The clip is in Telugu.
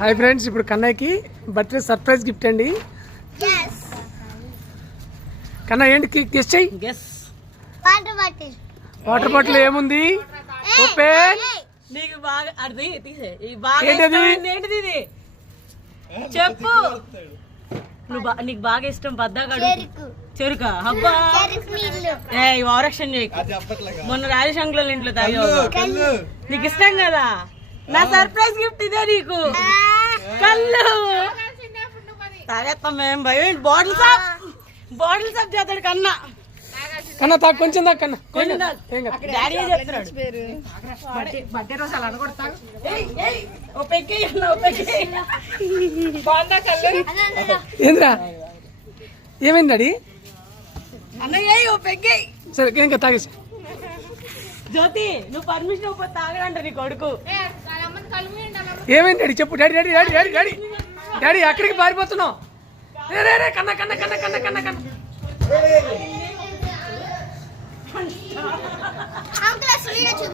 హాయ్ ఫ్రెండ్స్, ఇప్పుడు కన్నయ్యకి బర్త్డే సర్ప్రైజ్ గిఫ్ట్ అండి. కన్నా ఏంటి గెస్ చెయ్యి. వాటర్ బాటిల్ ఏముంది? ఓపెన్. నీకు బాగా అది తీసే ఏంటిది ఇది చెప్పు. నీకు బాగా ఇష్టం బద్దగాడు చెరుక. అబ్బా ఓరక్షన్ చేయకు. మొన్న రాజేష్ అంకుల్ ఇంట్లో తాగావు. నీకు ఇష్టం కదా. నా సర్ప్రైజ్ గిఫ్ట్ ఇదే నీకు. కళ్ళు తాగేస్తాం మేము. భయం బాటిల్ సాప్ చేస్తాడు కన్నా. కన్నా తాగు, కొంచెం తాగు కన్నా. డాడీ చెప్తున్నాడు బర్త్డే రోజు అలా అనకూడతాడు. ఏంద్రా ఏమైంది డాడీ? అన్నయ్య ఓ పెగ్గి. సరే ఇంకా తాగేసి. జ్యోతి నువ్వు పర్మిషన్ ఇవ్వకపోతే తాగడంట నీ కొడుకు. ఏమైంది డాడీ చెప్పు. Daddy daddy daddy daddy daddy daddy అక్కడికి పారిపోతున్నావు. కన్నా కన్నా కన్నా కన్నా కన్నా కన్నా